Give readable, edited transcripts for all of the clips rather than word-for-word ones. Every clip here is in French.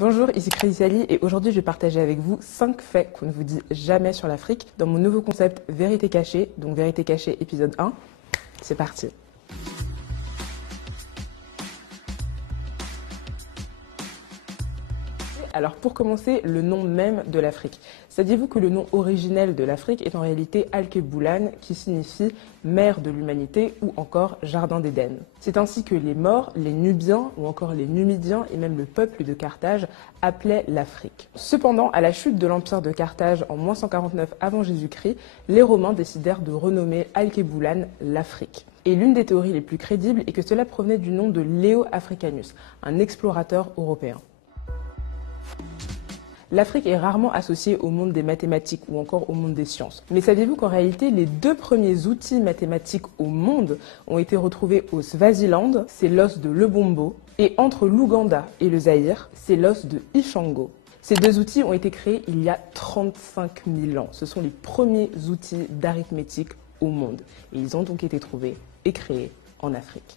Bonjour, ici Crazy Ali et aujourd'hui je vais partager avec vous 5 faits qu'on ne vous dit jamais sur l'Afrique dans mon nouveau concept Vérité cachée, donc Vérité cachée épisode 1. C'est parti. Alors pour commencer, le nom même de l'Afrique. Saviez-vous que le nom originel de l'Afrique est en réalité Alkebulan, qui signifie mère de l'humanité ou encore jardin d'Éden. C'est ainsi que les Maures, les Nubiens ou encore les Numidiens et même le peuple de Carthage appelaient l'Afrique. Cependant, à la chute de l'empire de Carthage en 149 avant Jésus-Christ, les Romains décidèrent de renommer Alkebulan l'Afrique. Et l'une des théories les plus crédibles est que cela provenait du nom de Leo Africanus, un explorateur européen. L'Afrique est rarement associée au monde des mathématiques ou encore au monde des sciences. Mais saviez-vous qu'en réalité, les 2 premiers outils mathématiques au monde ont été retrouvés au Swaziland, c'est l'os de Lebombo, et entre l'Ouganda et le Zaïre, c'est l'os de Ishango. Ces 2 outils ont été créés il y a 35 000 ans. Ce sont les premiers outils d'arithmétique au monde. Et ils ont donc été trouvés et créés en Afrique.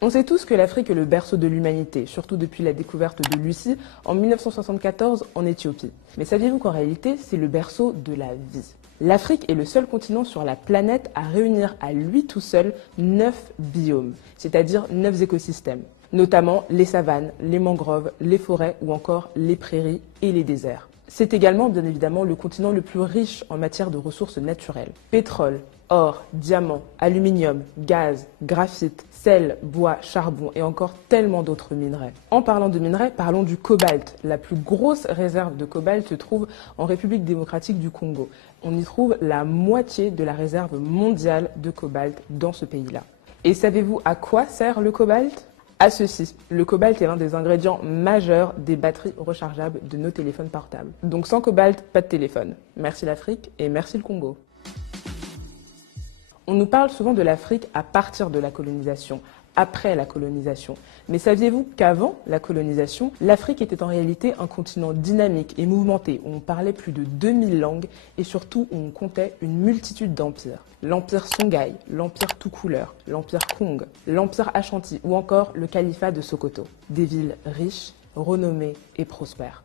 On sait tous que l'Afrique est le berceau de l'humanité, surtout depuis la découverte de Lucie en 1974 en Éthiopie. Mais saviez-vous qu'en réalité, c'est le berceau de la vie? L'Afrique est le seul continent sur la planète à réunir à lui tout seul 9 biomes, c'est-à-dire 9 écosystèmes, notamment les savanes, les mangroves, les forêts ou encore les prairies et les déserts. C'est également, bien évidemment, le continent le plus riche en matière de ressources naturelles. Pétrole, or, diamant, aluminium, gaz, graphite, sel, bois, charbon et encore tellement d'autres minerais. En parlant de minerais, parlons du cobalt. La plus grosse réserve de cobalt se trouve en République démocratique du Congo. On y trouve la moitié de la réserve mondiale de cobalt dans ce pays-là. Et savez-vous à quoi sert le cobalt ? À ceci, le cobalt est l'un des ingrédients majeurs des batteries rechargeables de nos téléphones portables. Donc sans cobalt, pas de téléphone. Merci l'Afrique et merci le Congo. On nous parle souvent de l'Afrique à partir de la colonisation, après la colonisation. Mais saviez-vous qu'avant la colonisation, l'Afrique était en réalité un continent dynamique et mouvementé, où on parlait plus de 2000 langues et surtout où on comptait une multitude d'empires. L'empire Songhai, l'empire Toucouleur, l'empire Kong, l'empire Ashanti ou encore le califat de Sokoto. Des villes riches, renommées et prospères.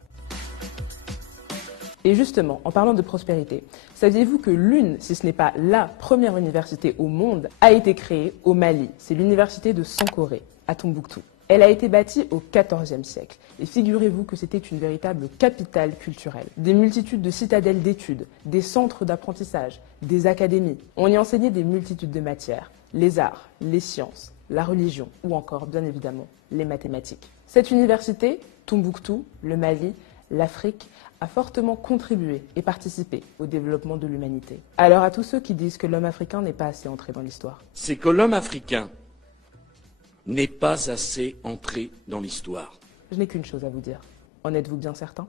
Et justement, en parlant de prospérité, saviez-vous que l'une, si ce n'est pas la première université au monde, a été créée au Mali? C'est l'université de Sankoré, à Tombouctou. Elle a été bâtie au XIVe siècle. Et figurez-vous que c'était une véritable capitale culturelle. Des multitudes de citadelles d'études, des centres d'apprentissage, des académies. On y enseignait des multitudes de matières, les arts, les sciences, la religion ou encore, bien évidemment, les mathématiques. Cette université, Tombouctou, le Mali, l'Afrique a fortement contribué et participé au développement de l'humanité. Alors à tous ceux qui disent que l'homme africain n'est pas assez entré dans l'histoire. C'est que l'homme africain n'est pas assez entré dans l'histoire. Je n'ai qu'une chose à vous dire. En êtes-vous bien certain ?